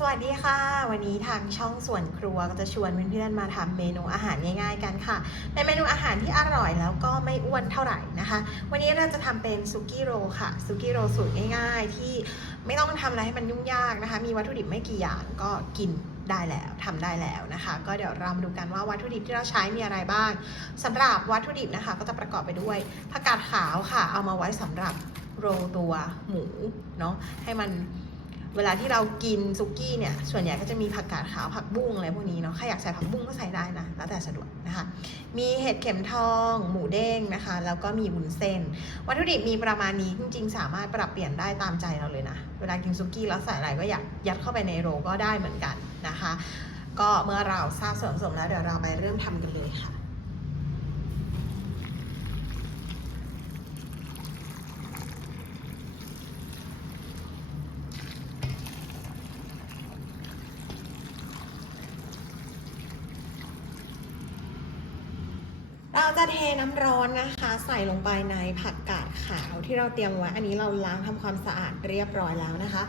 สวัสดีค่ะ วันนี้ทางช่องส่วนครัวก็จะชวนเพื่อนๆมาทำเมนูอาหารง่ายๆกันค่ะเป็นเมนูอาหารที่อร่อยแล้วก็ไม่อ้วนเท่าไหร่นะคะ วันนี้เราจะทำเป็นซุกี้โรค่ะซุกี้โรสูตรง่ายๆ ที่ไม่ต้องทำอะไรให้มันยุ่งยากนะคะ มีวัตถุดิบไม่กี่อย่างก็กินได้แล้วทำได้แล้วนะคะ ก็เดี๋ยวเรามาดูกันว่าวัตถุดิบที่เราใช้มีอะไรบ้างสำหรับวัตถุดิบนะคะ ก็จะประกอบไปด้วยผักกาดขาวค่ะ เอามาไว้สำหรับโรตัวหมูเนาะให้มัน เวลาที่เรากินซุกี้เนี่ย ส่วนใหญ่ก็จะมีผักกาดขาวผักบุ้งอะไรพวกนี้เนาะ ใครอยากใส่ผักบุ้งก็ใส่ได้นะ แล้วแต่สะดวกนะคะ มีเห็ดเข็มทอง หมูเด้งนะคะ แล้วก็มีวุ้นเส้น วัตถุดิบมีประมาณนี้จริงๆ สามารถปรับเปลี่ยนได้ตามใจเราเลยนะ เวลากินซุกี้แล้วใส่อะไรก็อยากยัดเข้าไปในโรก็ได้เหมือนกันนะคะ ก็เมื่อเราทราบส่วนผสมแล้วเดี๋ยวเราไปเริ่มทำกันเลยค่ะ เราจะเทน้ำร้อนนะคะ ใส่ลงไปในผักกาดขาวที่เราเตรียมไว้อันนี้เราล้างทำความสะอาดเรียบร้อยแล้วนะคะ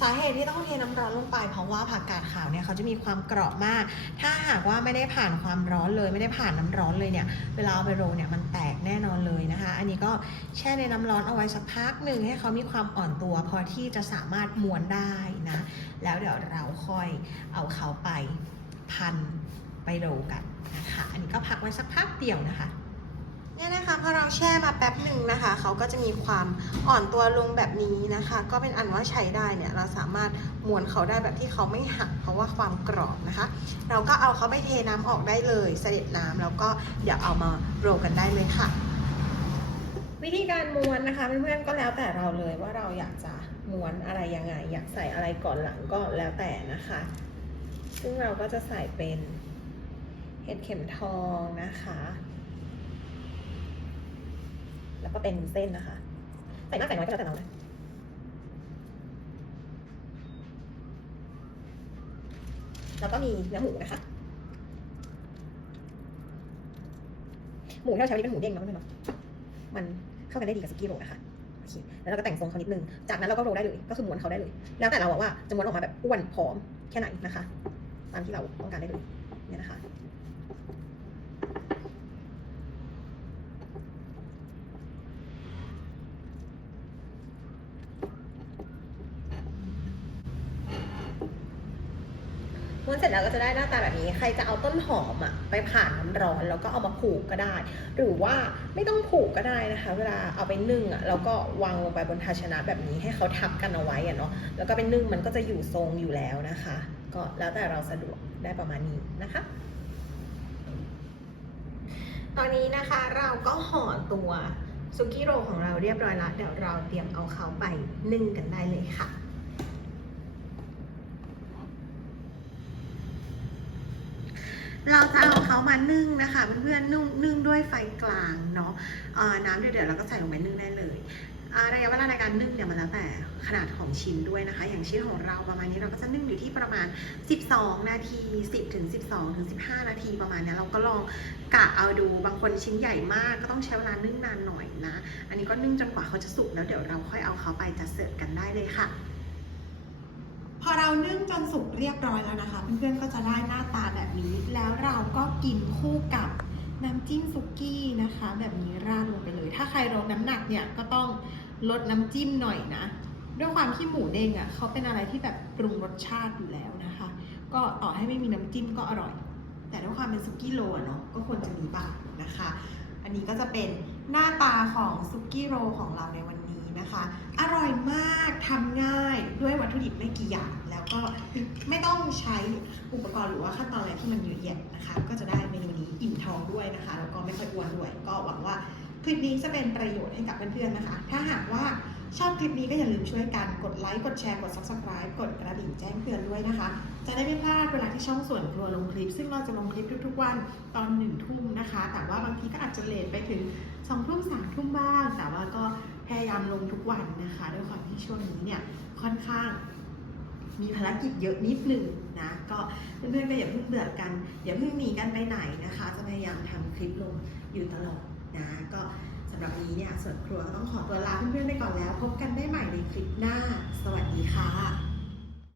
สาเหตุที่ต้องเทน้ำร้อนลงไป เพราะว่าผักกาดขาวเนี่ยเขาจะมีความกรอบมาก ถ้าหากว่าไม่ได้ผ่านความร้อนเลยไม่ได้ผ่านน้ำร้อนเลยเนี่ยเวลาเอาไปโรลเนี่ยมันแตกแน่นอนเลยนะคะ อันนี้ก็แช่ในน้ำร้อนเอาไว้สักพักหนึ่งให้เขามีความอ่อนตัวพอที่จะสามารถม้วนได้นะแล้วเดี๋ยวเราค่อยเอาเขาไปพันไปโรกัน อันนี้ก็พักไว้สักพักเดียวนะคะเนี่ยนะคะพอเราแช่มาแป๊บหนึ่งนะคะเขาก็จะมีความอ่อนตัวลงแบบนี้นะคะ ก็เป็นอันว่าใช้ได้เนี่ยเราสามารถม้วนเขาได้แบบที่เขาไม่หัก เพราะว่าความกรอบนะคะ เราก็เอาเขาไปเทน้ำออกได้เลย เสด็จน้ำแล้วก็เดี๋ยวเอามาโรลกันได้เลยค่ะ วิธีการม้วนนะคะเพื่อนๆก็แล้วแต่เราเลยว่าเราอยากจะม้วนอะไรยังไง อยากใส่อะไรก่อนหลังก็แล้วแต่นะคะ ซึ่งเราก็จะใส่เป็น เห็ดเข็มทองนะคะ แล้วก็เป็นเส้นนะคะ ใส่มากใส่น้อยก็แล้วแต่เรานะแล้วก็มีเนื้อหมูนะคะ หมูที่เราใช้วันนี้เป็นหมูเด้งเนาะเพื่เนาะมันเข้ากันได้ดีกับสกี้โรนะคะโอเคแล้วเราก็แต่งทรงเขานิดนึง จากนั้นเราก็โรได้เลย ก็คือม้วนเขาได้เลย แล้วแต่เราว่าจะม้วนออกมาแบบอ้วนผอมแค่ไหนนะคะ ตามที่เราต้องการได้เลยเนี่ยนะคะ เสร็จแล้วก็จะได้หน้าตาแบบนี้ ใครจะเอาต้นหอมอะไปผ่านน้ำร้อนแล้วก็เอามาผูกก็ได้ หรือว่าไม่ต้องผูกก็ได้นะคะ เวลาเอาไปนึ่งอะแล้วก็วางลงไปบนภาชนะแบบนี้ให้เขาทับกันเอาไว้อะเนาะแล้วก็เป็นนึ่งมันก็จะอยู่ทรงอยู่แล้วนะคะ ก็แล้วแต่เราสะดวกได้ประมาณนี้นะคะตอนนี้นะคะเราก็ห่อตัวซุกี้โรของเราเรียบร้อยแล้ว เดี๋ยวเราเตรียมเอาเขาไปนึ่งกันได้เลยค่ะ เราจะเอาเขามานึ่งนะคะเพื่อนๆนึ่งนึ่งด้วยไฟกลางเนาะน้ำเดือดๆเราก็ใส่ลงไปนึ่งได้เลยระยะเวลาในการนึ่งเนี่ยมันแล้วแต่ขนาดของชิ้นด้วยนะคะ อย่างชิ้นของเราประมาณนี้เราก็จะนึ่งอยู่ที่ประมาณ 12 นาที 10 ถึง 12 ถึง 15 นาทีประมาณนี้เราก็ลองกะเอาดูบางคนชิ้นใหญ่มากก็ต้องใช้เวลานึ่งนานหน่อยนะ อันนี้ก็นึ่งจนกว่าเขาจะสุกแล้วเดี๋ยวเราค่อยเอาเขาไปจัดเสิร์ฟกันได้เลยค่ะ พอเรานึ่งจนสุกเรียบร้อยแล้วนะคะ เพื่อนๆก็จะได้หน้าตาแบบนี้ แล้วเราก็กินคู่กับน้ำจิ้มซุกี้นะคะ แบบนี้ราดลงไปเลย ถ้าใครลดน้ำหนักเนี่ยก็ต้องลดน้ำจิ้มหน่อยนะ ด้วยความที่หมูเด้งอะเขาเป็นอะไรที่แบบปรุงรสชาติอยู่แล้วนะคะ ก็ต่อให้ไม่มีน้ำจิ้มก็อร่อย แต่ด้วยความเป็นซุกี้โรลเนาะก็ควรจะมีบ้างนะคะ อันนี้ก็จะเป็นหน้าตาของซุกี้โรของเราในวัน นะคะ อร่อยมากทำง่ายด้วยวัตถุดิบไม่กี่อย่าง แล้วก็ไม่ต้องใช้อุปกรณ์หรือว่าขั้นตอนอะไรที่มันเยอะแยะนะคะ ก็จะได้เมนูนี้อิ่มท้องด้วยนะคะแล้วก็ไม่ค่อยอ้วนด้วย ก็หวังว่าคลิปนี้จะเป็นประโยชน์ให้กับเพื่อนๆนะคะ ถ้าหากว่าชอบคลิปนี้ก็อย่าลืมช่วยกันกดไลค์กดแชร์กด subscribe กดกระดิ่งแจ้งเตือนด้วยนะคะ จะได้ไม่พลาดเวลาที่ช่องส่วนครัวลงคลิป ซึ่งเราจะลงคลิปทุกๆวันตอนหนึ่งทุ่มนะคะ แต่ว่าบางทีก็อาจจะเลทไปถึงสองทุ่มสามทุ่มบ้าง แต่ว่าก็ พยายามลงทุกวันนะคะด้วยความที่ช่วงนี้เนี่ยค่อนข้างมีภารกิจเยอะนิดนึงนะก็เพื่อนๆก็อย่าเพิ่งเบื่อกัน อย่าเพิ่งหนีกันไปไหนนะคะ จะพยายามทำคลิปลงอยู่ตลอดนะก็สำหรับวันนี้เนี่ยส่วนครัวต้องขอตัวลาเพื่อนๆไปก่อนแล้ว พบกันได้ใหม่ในคลิปหน้า สวัสดีค่ะ